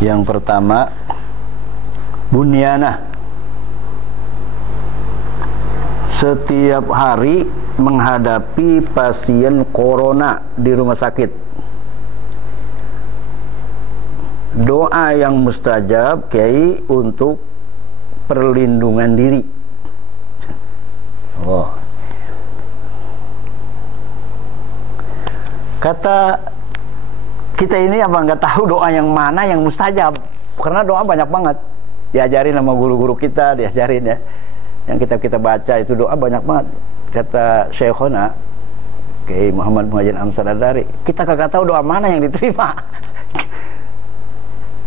Yang pertama, bunyanah. Setiap hari menghadapi pasien corona di rumah sakit, doa yang mustajab Kiai untuk perlindungan diri. Oh. Kata kita ini apa nggak tahu doa yang mana yang mustajab, karena doa banyak banget. Diajarin sama guru-guru kita, diajarin ya. Yang kita baca itu doa banyak banget. Kata Syekhona Kiai Muhammad Muhajir Amsar Ad-Dari, kita kagak tahu doa mana yang diterima.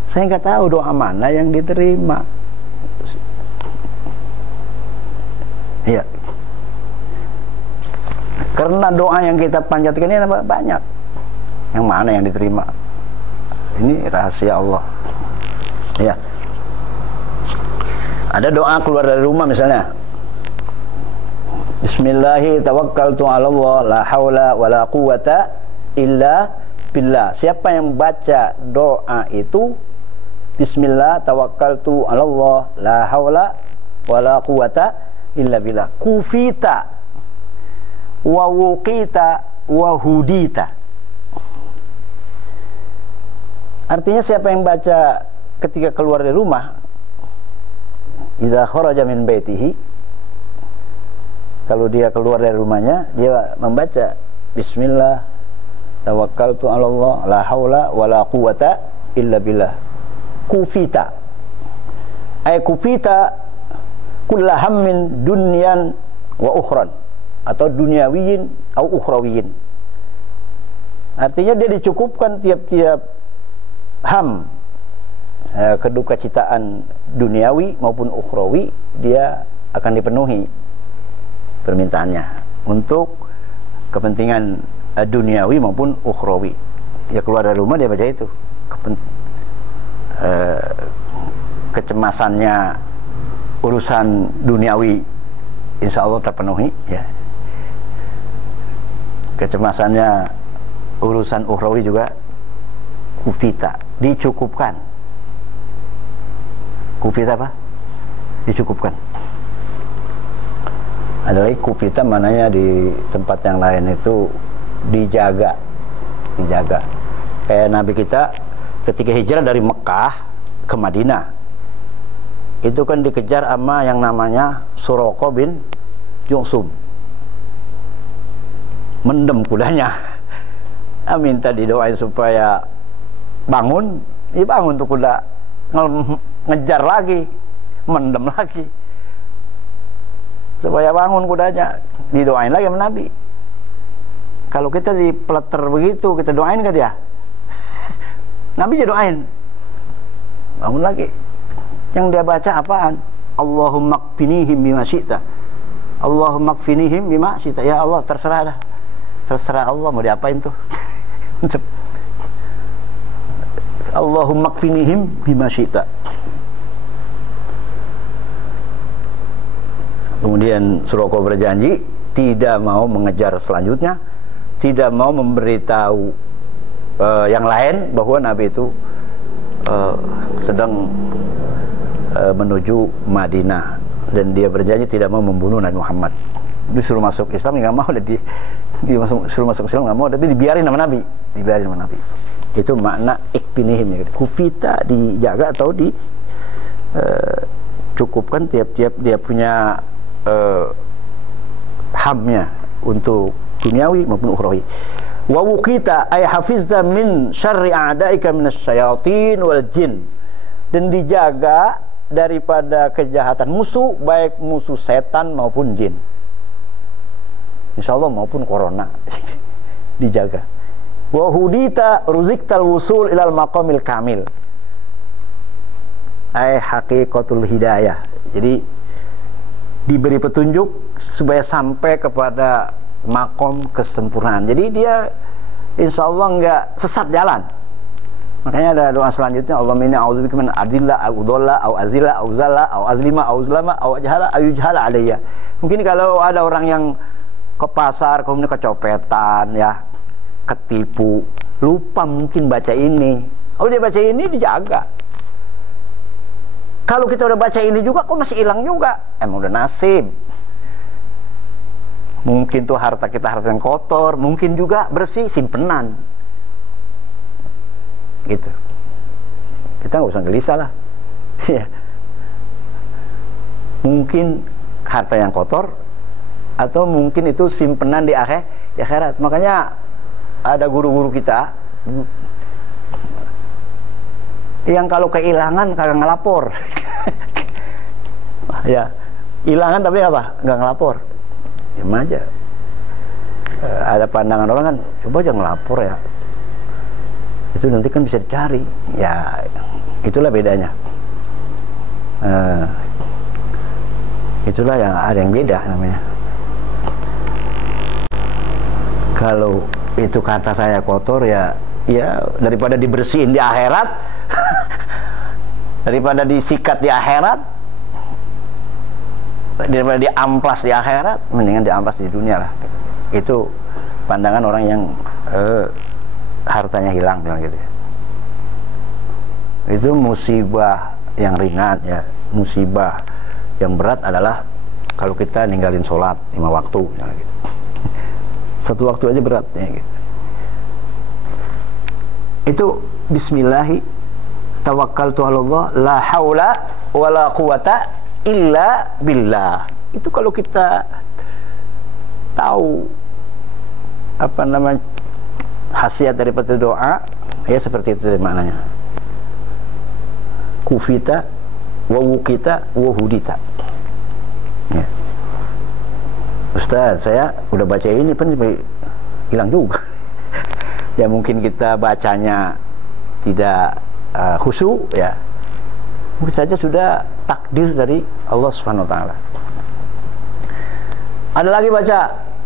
Saya nggak tahu doa mana yang diterima. Iya. Karena doa yang kita panjatkan ini banyak. Yang mana yang diterima? Ini rahasia Allah. Ya. Ada doa keluar dari rumah misalnya, Bismillahi tawakkaltu ala Allah la haula wala quwata illa billah. Siapa yang baca doa itu, Bismillah tawakkaltu ala Allah la haula wala quwata illa billah, kufita wa wuqita wa hudita. Artinya siapa yang baca ketika keluar dari rumah, idza kharaja min baitihi, kalau dia keluar dari rumahnya, dia membaca Bismillah tawakkaltu ala Allah la haula wala quwata illa billah, kufita ay kufita kulla hammin dunyan wa ukhran, atau dunyawiyin atau ukhrawiyin. Artinya dia dicukupkan tiap-tiap ham, kedukacitaan duniawi maupun ukhrawi, dia akan dipenuhi permintaannya untuk kepentingan duniawi maupun ukhrawi. Ya keluar dari rumah dia baca itu, kecemasannya urusan duniawi insya Allah terpenuhi, ya. Kecemasannya urusan ukhrawi juga kufita, dicukupkan. Kufita apa? Dicukupkan. Ada lagi kufita mananya di tempat yang lain itu dijaga. Dijaga. Kayak Nabi kita ketika hijrah dari Mekah ke Madinah, itu kan dikejar sama yang namanya Suraqah bin Ju'shum. Mendem kudanya. Minta didoain supaya bangun, ya bangun tuh kuda, ngejar lagi, mendem lagi, supaya bangun kudanya. Didoain lagi sama Nabi. Kalau kita dipeleter begitu, kita doain ke dia? Nabi aja doain, bangun lagi. Yang dia baca apaan? Allahumma kfinihim bima syi'ta, Allahumma kfinihim bima syi'ta. Ya Allah, terserah dah, terserah Allah mau diapain tuh. Allahumma kfinihim bima syi'ta. Kemudian Suraqah berjanji tidak mau mengejar selanjutnya, tidak mau memberitahu yang lain bahwa Nabi itu sedang menuju Madinah, dan dia berjanji tidak mau membunuh Nabi Muhammad. Disuruh masuk Islam nggak mau, suruh masuk Islam nggak mau, tapi dibiarin sama Nabi, dibiarin sama Nabi. Itu makna ikfinihim, ya. Kufita, dijaga atau dicukupkan tiap-tiap dia punya hamnya untuk duniawi maupun ukhrawi. Wa wuqita ay hafizta min syarri a'daika minasy syayatin wal jin, dan dijaga daripada kejahatan musuh, baik musuh setan maupun jin, insyaallah, maupun corona. Dijaga. Wa hudita ruziktal wusul ilal maqamil kamil ay haqiqatul hidayah. Jadi diberi petunjuk supaya sampai kepada makom kesempurnaan. Jadi dia insya Allah nggak sesat jalan. Makanya ada doa selanjutnya, Allahumma inni a'udzubika min adilla au udalla au azilla au zalla au azlima au zlama au ajhala au yujhala alayya. Mungkin kalau ada orang yang ke pasar kemudian kecopetan, ya, ketipu, lupa mungkin baca ini. Kalau dia baca ini, dijaga. Kalau kita udah baca ini juga kok masih hilang juga, emang udah nasib. Mungkin tuh harta kita harta yang kotor, mungkin juga bersih, simpenan. Gitu. Kita nggak usah gelisah lah. Ya. Mungkin harta yang kotor, atau mungkin itu simpenan di akhirat. Makanya ada guru-guru kita yang kalau kehilangan kagak ngelapor. Ya, hilangan tapi apa? Nggak ngelapor. Diam aja. Ada pandangan orang kan, coba aja ngelapor ya. Itu nanti kan bisa dicari. Ya, itulah bedanya. Itulah yang ada yang beda namanya. Kalau itu kata saya kotor ya daripada dibersihin di akhirat, daripada disikat di akhirat, daripada diamplas di akhirat, mendingan diamplas di dunia lah. Itu pandangan orang yang hartanya hilang, bilang gitu ya. Itu musibah yang ringan ya. Musibah yang berat adalah kalau kita ninggalin sholat 5 waktu, misalnya gitu. 1 waktu aja berat ya, gitu. Itu bismillahi tawakkaltu 'ala Allah la haula wala quwata illa billah. Itu kalau kita tahu apa namanya khasiat daripada doa, ya seperti itu maknanya. Kufita wa wukita wa hudita. Ya. Ustaz, saya udah baca ini pun hilang juga. Ya mungkin kita bacanya tidak khusyuk ya. Mungkin saja sudah takdir dari Allah Subhanahu wa taala. Ada lagi baca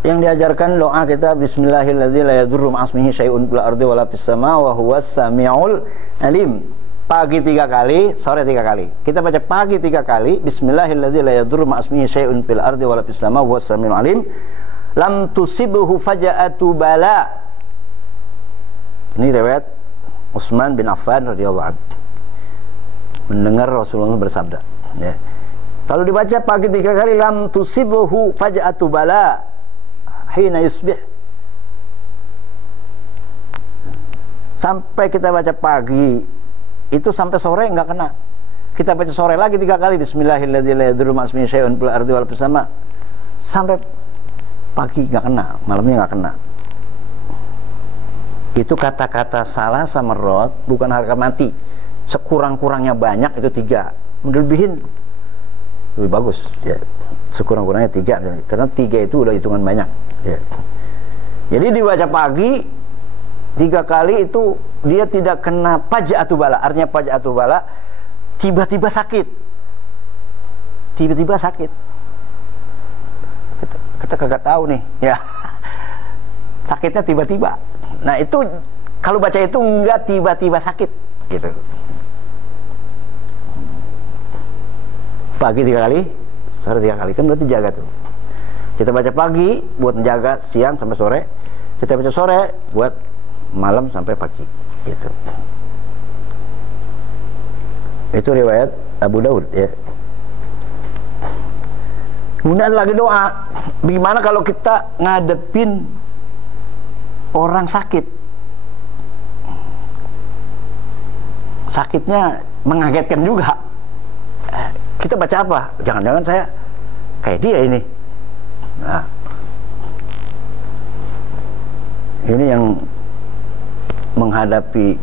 yang diajarkan doa kita, bismillahirrahmanirrahim la yadurru ma'asmihi syai'un fil ardi wala fis sama wa huwas samiul alim. Pagi 3 kali, sore 3 kali. Kita baca pagi 3 kali, bismillahirrahmanirrahim la yadurru ma'asmihi syai'un fil ardi wala fis sama wa huwas samiul alim. Lam tusibhu faja'atu bala. Ini riwayat Utsman bin Affan radhiyallahu anhu. Mendengar Rasulullah bersabda, ya. Kalau dibaca pagi 3 kali, lam tusibhu faja'atu bala hina yusbih. Sampai kita baca pagi itu sampai sore nggak kena. Kita baca sore lagi 3 kali, bismillahirrahmanirrahim la yadurru ma'asmihi syai'un fil ardi wala fis sama. Sampai pagi nggak kena, malamnya nggak kena. Itu kata-kata salah sama rot, bukan harga mati. Sekurang-kurangnya banyak itu 3, melebihin lebih bagus ya. Sekurang-kurangnya 3, karena 3 itu udah hitungan banyak ya. Jadi dibaca pagi 3 kali itu dia tidak kena faja'atu bala. Artinya faja'atu bala tiba-tiba sakit. Tiba-tiba sakit. Kita kagak tahu nih ya. Sakitnya tiba-tiba. Nah itu kalau baca itu enggak tiba-tiba sakit gitu. Pagi 3 kali, sore 3 kali, kan berarti jaga tuh. Kita baca pagi buat menjaga siang sampai sore, kita baca sore buat malam sampai pagi gitu. Itu riwayat Abu Daud ya. Kemudian lagi doa, bagaimana kalau kita ngadepin orang sakit? Sakitnya mengagetkan juga. Kita baca apa? Jangan-jangan saya kayak dia ini. Nah, ini yang menghadapi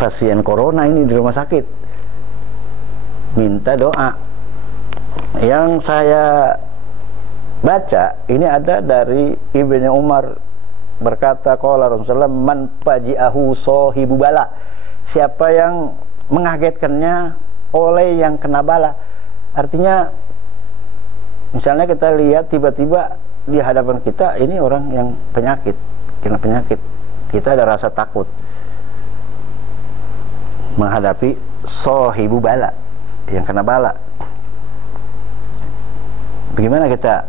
pasien corona ini di rumah sakit, minta doa. Yang saya baca ini ada dari Ibnu Umar, berkata qala Rasulullah man faji'ahu sahibu bala. Siapa yang mengagetkannya oleh yang kena bala. Artinya misalnya kita lihat tiba-tiba di hadapan kita ini orang yang penyakit, kena penyakit, kita ada rasa takut menghadapi sahibu bala, yang kena bala. Bagaimana kita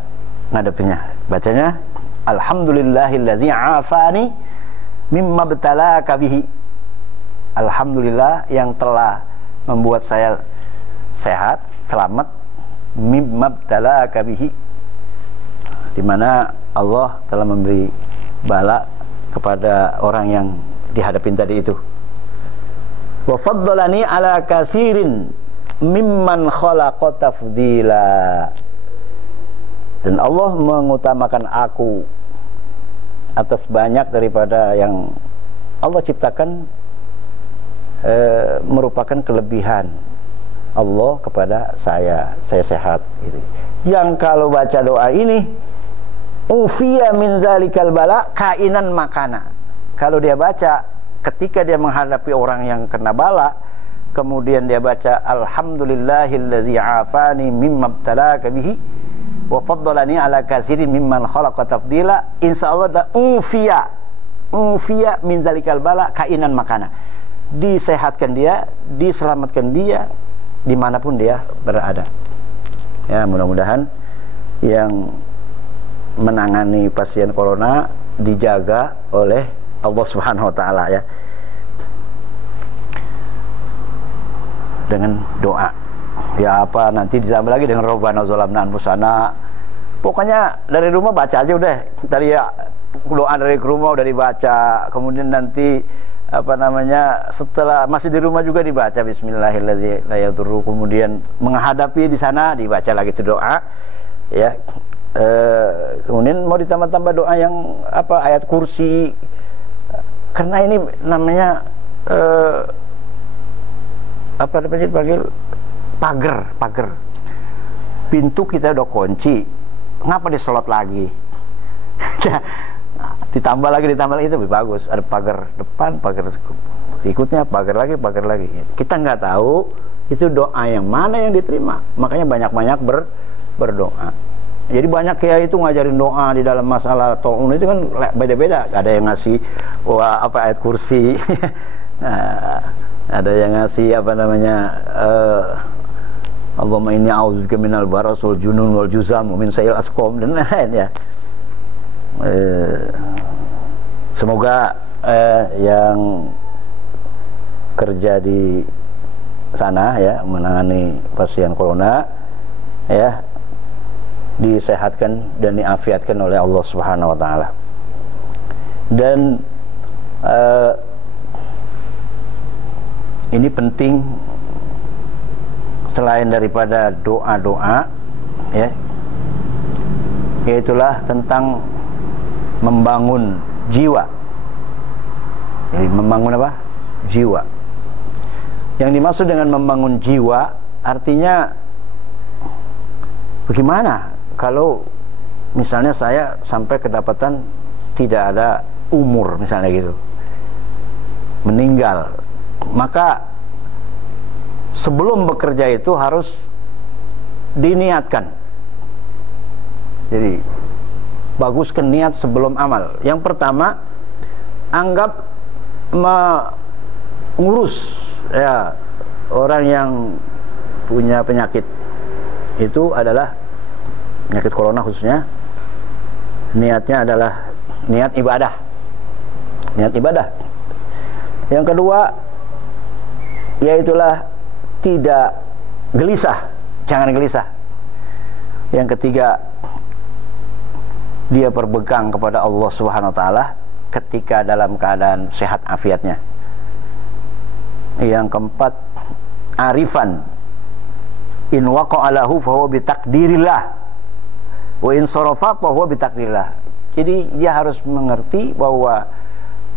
ngadepinnya? Bacanya alhamdulillahillazi afani mimma btalaka bihi. Alhamdulillah yang telah membuat saya sehat, selamat, mimma btalaka bihi, di mana Allah telah memberi bala kepada orang yang dihadapin tadi itu. Wa faddalani ala kasirin mimman khalaqa tafdila, dan Allah mengutamakan aku atas banyak daripada yang Allah ciptakan, merupakan kelebihan Allah kepada saya sehat gitu. Yang kalau baca doa ini ufiya min zalikal bala kainan makana, kalau dia baca ketika dia menghadapi orang yang kena bala, kemudian dia baca alhamdulillahillazi afani mimma btalaka bihi wa faddalani ala katsirin mimman khalaqa tafdila, insyaallah da ufiya min zalikal bala kainan makana, disehatkan dia, diselamatkan dia dimanapun dia berada. Ya, mudah-mudahan yang menangani pasien corona dijaga oleh Allah Subhanahu wa taala ya, dengan doa. Ya apa nanti ditambah lagi dengan Rabbana zalamna anfusana. Pokoknya dari rumah baca aja udah. Tadi ya doa dari rumah udah dibaca, kemudian nanti apa namanya setelah masih di rumah juga dibaca bismillahirrahmanirrahim la yadurru, kemudian menghadapi di sana dibaca lagi itu doa ya. Kemudian mau ditambah-tambah doa yang apa, ayat kursi, karena ini namanya apa namanya dipanggil pagar. Pintu kita udah kunci, ngapa diselot lagi? ditambah lagi itu lebih bagus. Ada pagar depan, pagar ikutnya, pagar lagi. Kita nggak tahu itu doa yang mana yang diterima, makanya banyak-banyak berdoa. Jadi banyak kiai itu ngajarin doa di dalam masalah taun itu kan beda-beda. Ada yang ngasih ayat kursi, ada yang ngasih apa namanya Allahumma inni a'udzubika minal baras wal junun wal juzam wa min sayyi'il asqam dan lain-lain ya. Semoga yang kerja di sana ya menangani pasien corona ya disehatkan dan diafiatkan oleh Allah Subhanahu wa taala. Dan ini penting selain daripada doa-doa ya, yaitulah tentang membangun jiwa. Jadi membangun apa? Jiwa. Yang dimaksud dengan membangun jiwa artinya bagaimana kalau misalnya saya sampai kedapatan tidak ada umur misalnya gitu, meninggal, maka sebelum bekerja itu harus diniatkan. Jadi baguskan niat sebelum amal. Yang pertama, anggap mengurus ya orang yang punya penyakit itu adalah penyakit corona khususnya, niatnya adalah niat ibadah. Yang kedua, yaitulah tidak gelisah, jangan gelisah. Yang ketiga, dia berpegang kepada Allah Subhanahu wa taala ketika dalam keadaan sehat afiatnya. Yang keempat, arifan in waqa'alahu fa huwa bi takdirillah wa in sarafa fa huwa bi takdirillah. Jadi dia harus mengerti bahwa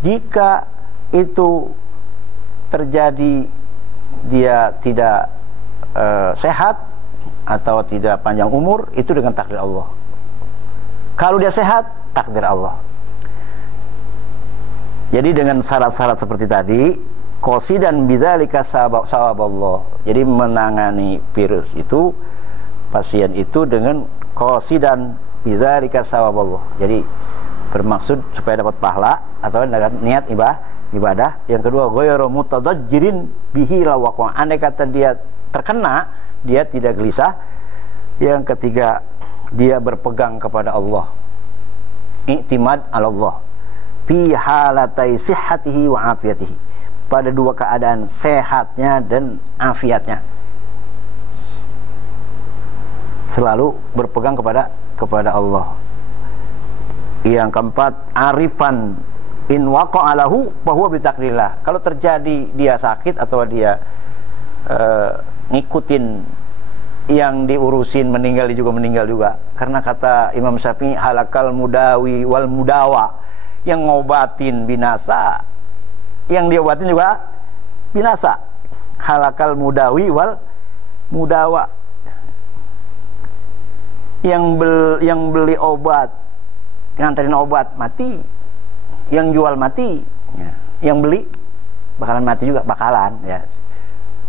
jika itu terjadi dia tidak sehat atau tidak panjang umur, itu dengan takdir Allah. Kalau dia sehat, takdir Allah. Jadi dengan syarat-syarat seperti tadi, qasidan bidzalika sawaballah. Jadi menangani virus itu, pasien itu dengan qasidan bidzalika sawaballah. Jadi bermaksud supaya dapat pahala atau dengan niat ibadah. Yang kedua, ghairu mutadajjirin bihi lawaqa. Andai kata dia terkena, dia tidak gelisah. Yang ketiga, dia berpegang kepada Allah, i'timad ala Allah fi halatai sihhatihi wa afiyatihi, pada dua keadaan sehatnya dan afiatnya. selalu berpegang kepada Allah. Yang keempat, arifan in waqa'alahu bahwa bitakdirillah. Kalau terjadi dia sakit atau dia ngikutin yang diurusin meninggal juga. Karena kata Imam Syafi'i, halakal mudawi wal mudawa, yang ngobatin binasa, yang diobatin juga binasa. Halakal mudawi wal mudawa, yang beli obat, nganterin obat mati, yang jual mati, ya. Yang beli bakalan mati juga, ya.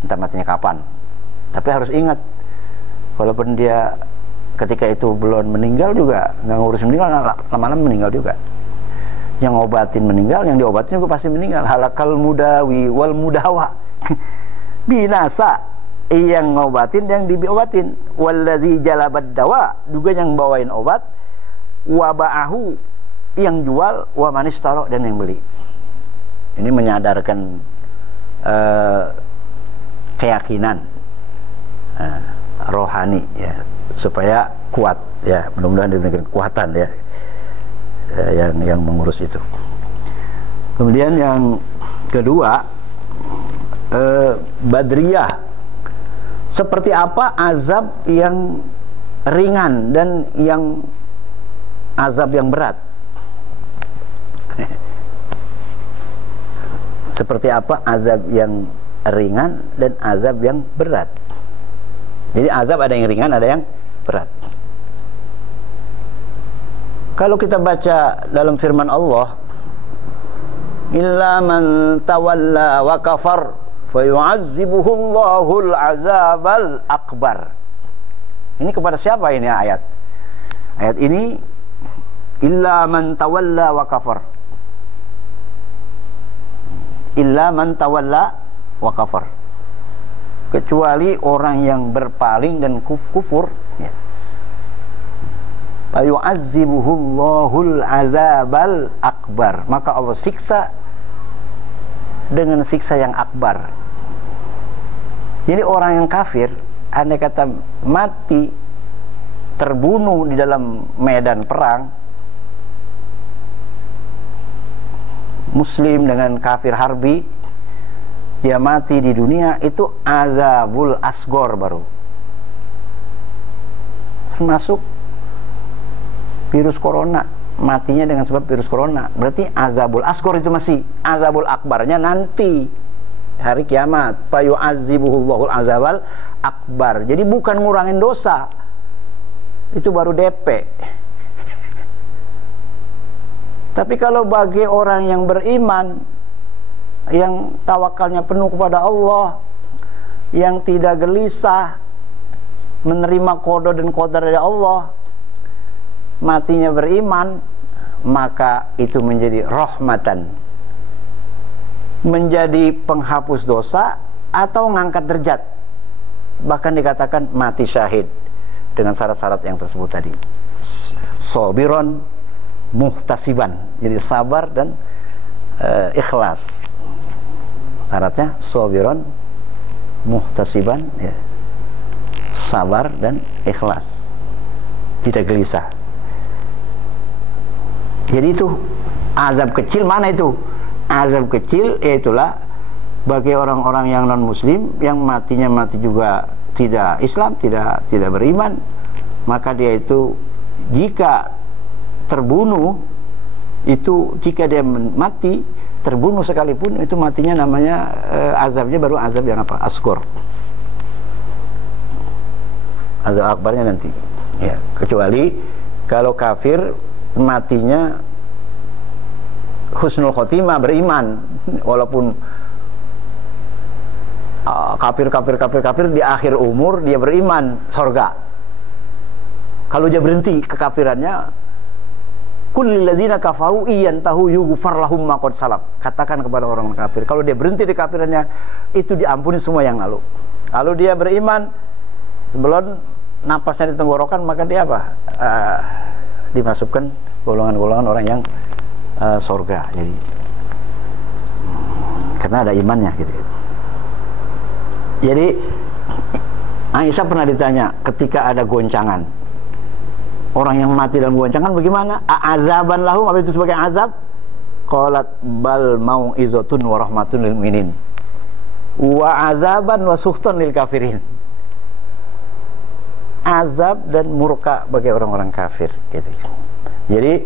Entah matinya kapan. Tapi harus ingat, walaupun dia ketika itu belum meninggal juga, nggak ngurus meninggal, lama-lama meninggal juga. Yang ngobatin meninggal, yang diobatin juga pasti meninggal. Halakal mudawi wal mudawa binasa, yang ngobatin, yang diobatin. Wallazi jalabad dawa, juga yang bawain obat. Waba'ahu, yang jual. Wa manistaro, dan yang beli. Ini menyadarkan keyakinan rohani, ya, supaya kuat, ya. Mudah-mudahan diberikan kekuatan, ya, yang mengurus itu. Kemudian yang kedua, Badriyah, seperti apa azab yang ringan dan yang azab yang berat. Seperti apa azab yang ringan dan azab yang berat. Jadi azab ada yang ringan, ada yang berat. Kalau kita baca dalam firman Allah, illa man tawalla wa kafar fayu'azzibuhu Allahul azabal akbar. Ini kepada siapa ini ayat? Ayat ini, illa man tawalla wa kafar. Illa man tawalla wa kafar, kecuali orang yang berpaling dan kufur, ya. Fayu'azzibuhullahul azabal akbar, maka Allah siksa dengan siksa yang akbar. Jadi orang yang kafir, andai kata mati terbunuh di dalam medan perang, muslim dengan kafir harbi, dia mati di dunia, itu azabul asgor baru. Termasuk virus corona, matinya dengan sebab virus corona, berarti azabul asgor itu masih. Azabul akbarnya nanti hari kiamat, fayu'azzibuhullahul azabal akbar. Jadi bukan ngurangin dosa, itu baru DP. Tapi kalau bagi orang yang beriman, yang tawakalnya penuh kepada Allah, yang tidak gelisah menerima qada dan qadar dari Allah, matinya beriman, maka itu menjadi rahmatan, menjadi penghapus dosa atau ngangkat derajat. Bahkan dikatakan mati syahid dengan syarat-syarat yang tersebut tadi. Sabiron muhtasiban, jadi sabar dan ikhlas. Syaratnya sabiron muhtasiban, ya, sabar dan ikhlas, tidak gelisah. Jadi itu azab kecil. Mana itu azab kecil? Yaitulah bagi orang-orang yang non muslim, yang matinya mati juga tidak Islam, tidak beriman, maka dia itu jika terbunuh, itu jika dia mati terbunuh sekalipun, itu matinya namanya azabnya baru azab yang apa? Asgor. Azab akbarnya nanti, ya. Kecuali kalau kafir matinya husnul khotimah, beriman, walaupun kafir di akhir umur dia beriman, surga. Kalau dia berhenti kekafirannya, kullil ladzina kafaru iyantahu yughfar lahum ma qad salaf. Katakan kepada orang kafir, kalau dia berhenti di kafirannya, itu diampuni semua yang lalu. Lalu dia beriman, sebelum napasnya di tenggorokan, maka dia apa? Dimasukkan golongan-golongan orang yang surga. Jadi karena ada imannya gitu. Jadi Aisyah pernah ditanya ketika ada goncangan, orang yang mati dalam goncangan bagaimana? Azaban lahum, apa itu sebagai azab? Qalat bal mau'izatun wa rahmatun lil mu'minin wa azaban wa sukhtan lil kafirin. Azab dan murka bagi orang-orang kafir gitu. Jadi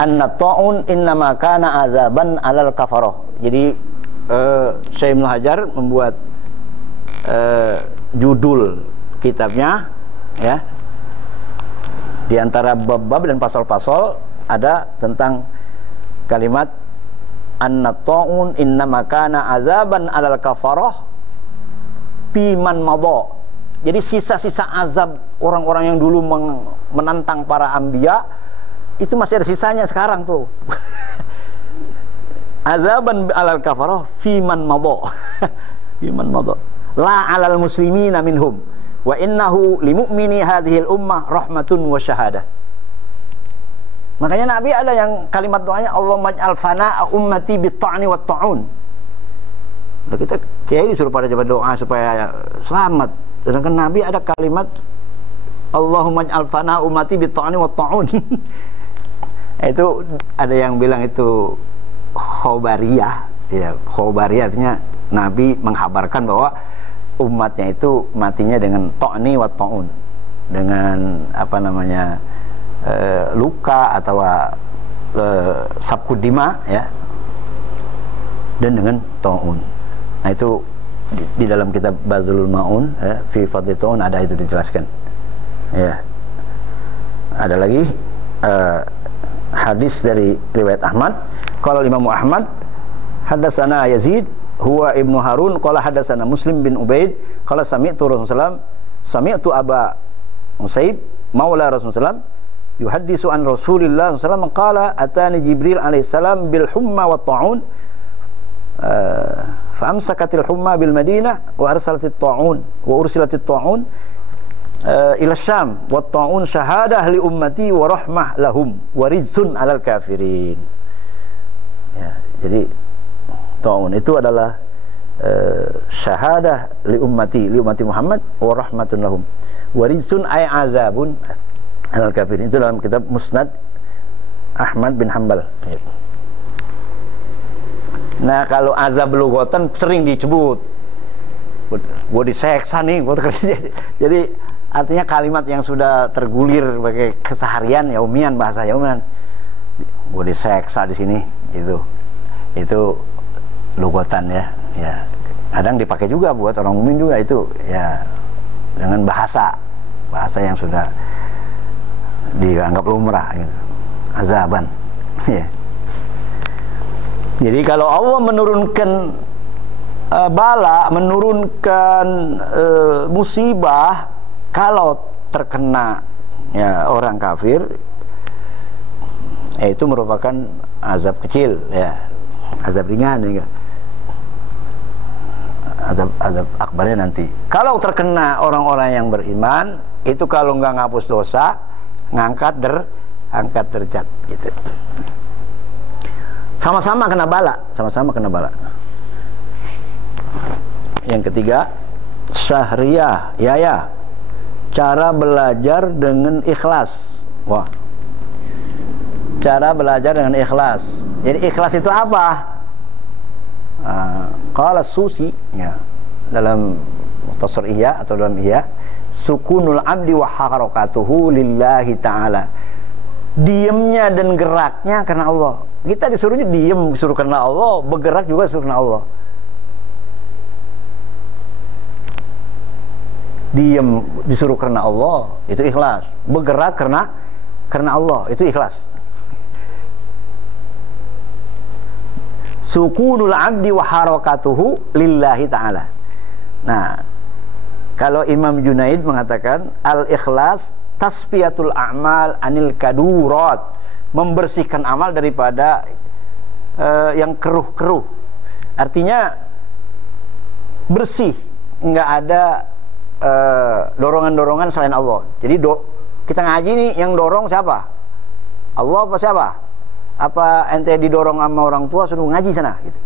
anna ta'un innama kana azaban alal kafarah. Jadi Syekh Ibnu Hajar membuat judul kitabnya ya, di antara bab-bab dan pasal-pasal ada tentang kalimat anna ta'un innama kana azaban alal kafarah piman madha. Jadi sisa-sisa azab orang-orang yang dulu menantang para anbiya itu masih ada sisanya sekarang tuh. Azaban alal kafarah fiman madha. Fiman madha. La alal muslimina minhum wa innahu limu'mini hadhil ummah rahmatun wa syahadah. Makanya Nabi ada yang kalimat doanya Allahumma ij'al fana'a ummati bit-ta'ni wat-ta'un. Nah, kita kiai disuruh pada doa supaya selamat. Sedangkan Nabi ada kalimat Allahumma ij'al fana'a ummati bit-ta'ni wat-ta'un. Itu ada yang bilang itu khobariyah. Ya, khobariyah artinya Nabi menghabarkan bahwa umatnya itu matinya dengan ta'ni wat-ta'un. Dengan apa namanya? Luka atau sabkudima ya, dan dengan ta'un. Nah itu di dalam kitab Bazlul Ma'un ya, fi fadli ta'un ada itu dijelaskan ya. Ada lagi hadis dari riwayat Ahmad, qala Imam Ahmad hadatsana Yazid huwa ibnu Harun qala hadatsana Muslim bin Ubaid qala sami'tu Rasulullah sami'tu Aba Musaib maula Rasulullah yuhaddisu an Rasulillah sallallahu alaihi wasallam qala atani Jibril alaihi salam bil humma wat ta'un fa amsakatil humma bil Madinah wa arsalatit ta'un wa ursilatit ta'un ila Syam wat ta'un syahadah li ummati wa rahmah lahum wa rizsun alal kafirin. Ya, jadi ta'un itu adalah syahadah li ummati Muhammad wa rahmatun lahum wa rizsun ay azabun al-kafirin. Itu dalam kitab Musnad Ahmad bin Hanbal. Nah kalau azab lughatan sering disebut gue diseksa nih. Jadi artinya kalimat yang sudah tergulir sebagai keseharian yaumian, bahasa yaumian, gue diseksa di sini, itu lughatan ya. Ya kadang dipakai juga buat orang mukmin juga itu ya, dengan bahasa yang sudah dianggap lumrah gitu. Azaban ya. Jadi kalau Allah menurunkan bala, menurunkan musibah kalau terkena ya orang kafir, itu merupakan azab kecil ya, azab ringan juga. Azab akbarnya nanti. Kalau terkena orang-orang yang beriman, itu kalau nggak ngapus dosa, ngangkat derajat gitu. Sama-sama kena bala, Yang ketiga, syahriyah, ya. Cara belajar dengan ikhlas. Wah. Cara belajar dengan ikhlas. Jadi ikhlas itu apa? Qala Susi ya, dalam Mukhtasar Ihya atau dalam Ihya, sukunul abdi wa harakatuhu lillahi ta'ala. Diamnya dan geraknya karena Allah. Kita disuruhnya diam, disuruh karena Allah, bergerak juga disuruh karena Allah. Diam disuruh karena Allah, itu ikhlas. Bergerak karena Allah, itu ikhlas. Sukunul abdi wa harakatuhu lillahi ta'ala. Nah, kalau Imam Junaid mengatakan al-ikhlas tasfiyatul a'mal anil kadurat, membersihkan amal daripada yang keruh-keruh. Artinya bersih, nggak ada dorongan-dorongan selain Allah. Jadi kita ngaji nih, yang dorong siapa? Allah apa siapa? Apa ente didorong sama orang tua suruh ngaji sana gitu?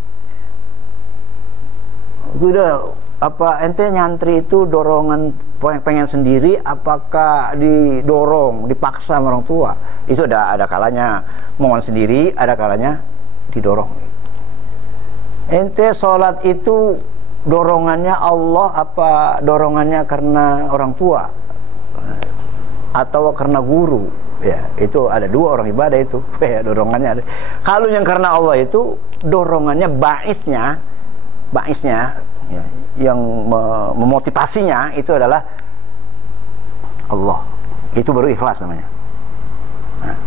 Itu udah Apa ente nyantri itu dorongan pengen sendiri, apakah didorong, dipaksa sama orang tua? Itu ada kalanya mohon sendiri, ada kalanya didorong. Ente sholat itu dorongannya Allah apa dorongannya karena orang tua atau karena guru? Ya, itu ada dua orang ibadah itu. Ya, dorongannya ada. Kalau yang karena Allah itu dorongannya baisnya ya, yang memotivasinya itu adalah Allah. Itu baru ikhlas namanya. Nah,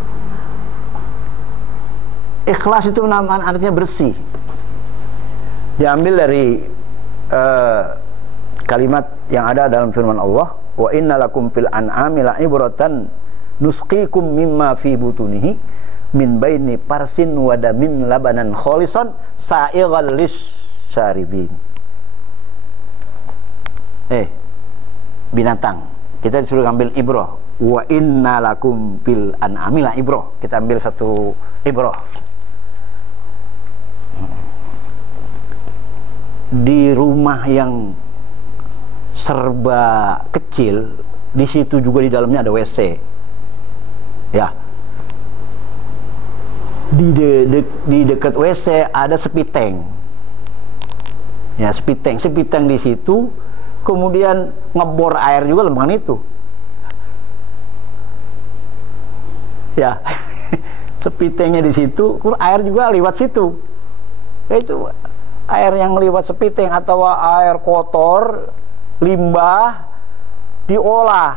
ikhlas itu artinya bersih. Diambil dari kalimat yang ada dalam firman Allah, wa innalakum fil an'ami la'ibratan nusqikum mimma fi butunihi min baini parsin wa damin labanan kholisan sa'ighal lisyaribin. Binatang. Kita disuruh ambil ibrah. Wa innalakum fil an'ami la'ibrah. Kita ambil satu ibrah. Di rumah yang serba kecil, di situ juga di dalamnya ada WC. Ya. Di dekat WC ada sepiteng. Ya, sepiteng di situ, kemudian ngebor air juga lembangan itu. Ya. Sepitengnya di situ, air juga lewat situ. Itu air yang lewat sepiteng atau air kotor, limbah diolah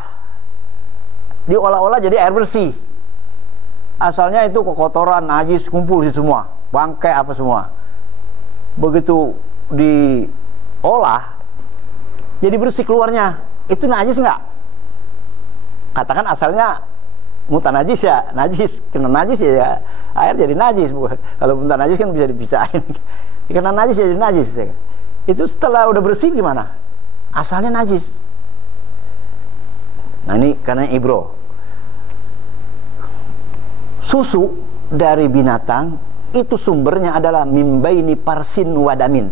jadi air bersih. Asalnya itu kotoran, najis kumpul di semua, bangkai apa semua. Begitu diolah jadi bersih keluarnya. Itu najis nggak? Katakan asalnya mutanajis ya, najis, kena najis ya, air jadi najis. Kalau mutanajis kan bisa dipisahin. Karena najis jadi najis. Itu setelah udah bersih gimana? Asalnya najis. Nah ini karena ibro. Susu dari binatang itu sumbernya adalah mimbaini parsin wadamin.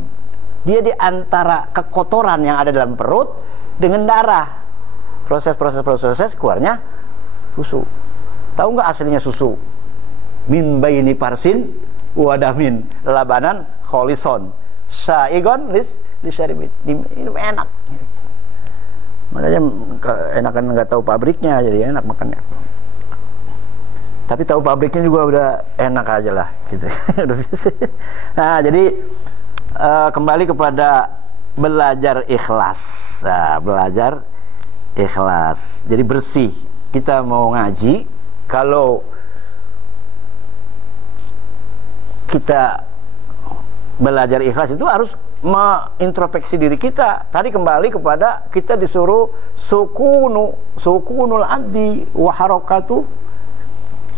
Dia di antara kekotoran yang ada dalam perut dengan darah. Proses keluarnya susu. Tahu nggak aslinya susu? Mimbaini parsin wadamin labanan kholison saigon lisyaribin. Ini enak. Makanya enakan nggak tahu pabriknya jadi enak makannya. Tapi tahu pabriknya juga udah enak aja lah gitu. Nah, jadi kembali kepada belajar ikhlas. Nah, belajar ikhlas. Jadi bersih. Kita mau ngaji, kalau kita belajar ikhlas itu harus mengintrospeksi diri kita. Tadi kembali kepada kita disuruh sukunul abdi wa harakatu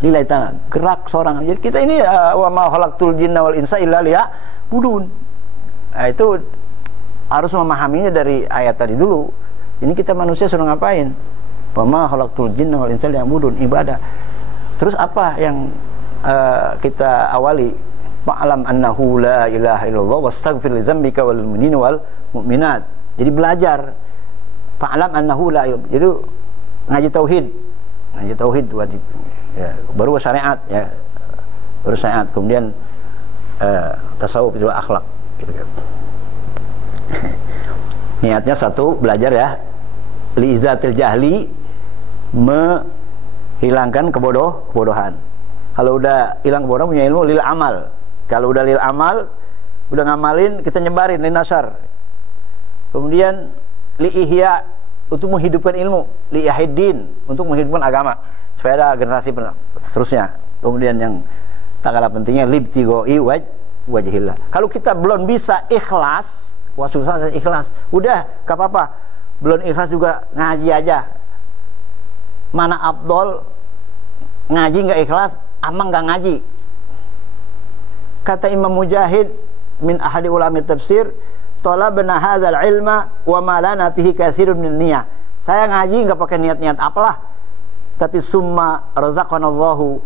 lillahi ta'ala, gerak seorang. Jadi kita ini wa ma khalaqtul jinna wal insa illa liya'budun. Nah, itu harus memahaminya dari ayat tadi dulu. Ini kita manusia suruh ngapain? Wa ma khalaqtul jinna wal insa liya'budun, ibadah. Terus apa yang kita awali? Fa'lam annahu la ilaha illallah wastaghfir li dzambika wal mu'minina wal mu'minat. Jadi belajar. Fa'lam annahu la ilaha. Jadi ngaji tauhid wajib. Ya, baru syariat ya. Baru syariat, kemudian tasawuf itu akhlak gitu kan. Niatnya satu, belajar ya. Li izatil jahli, menghilangkan kebodohan. Kalau udah hilang kebodohan, punya ilmu lil amal. Kalau udah lil amal, udah ngamalin, kita nyebarin lin nasar. Kemudian li ihya, untuk menghidupkan ilmu, li ihyadin, untuk menghidupkan agama, supaya ada generasi seterusnya. Kemudian yang tak kalah pentingnya libtigoi wajhillah. Kalau kita belum bisa ikhlas, susah ikhlas, udah gak apa-apa, belum ikhlas juga ngaji aja. Mana afdol ngaji nggak ikhlas, amang nggak ngaji. Kata Imam Mujahid min ahadi ulama tafsir, talabna hadzal ilma wa ma lana fihi katsirun min niyah. Saya ngaji nggak pakai niat-niat apalah, tapi summa razaqanallahu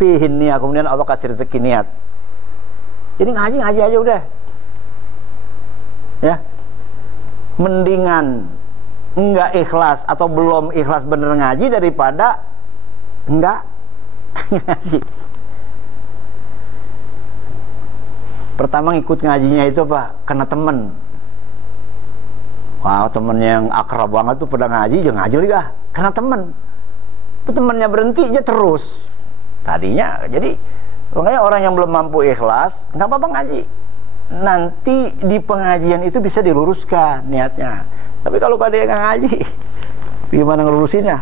fihi niyah, kemudian Allah kasih rezeki niat. Jadi ngaji aja udah. Ya. mendingan enggak ikhlas atau belum ikhlas bener ngaji daripada enggak ngaji. Pertama ngikut ngajinya itu apa? Karena temen. Wah, temen yang akrab banget tuh pada ngaji, jangan ngaji lagi. Karena temen. Itu temennya berhenti aja terus. Tadinya, jadi makanya orang yang belum mampu ikhlas nggak apa-apa ngaji. Nanti di pengajian itu bisa diluruskan niatnya. Tapi kalau ada yang nggak ngaji, gimana ngelurusinnya?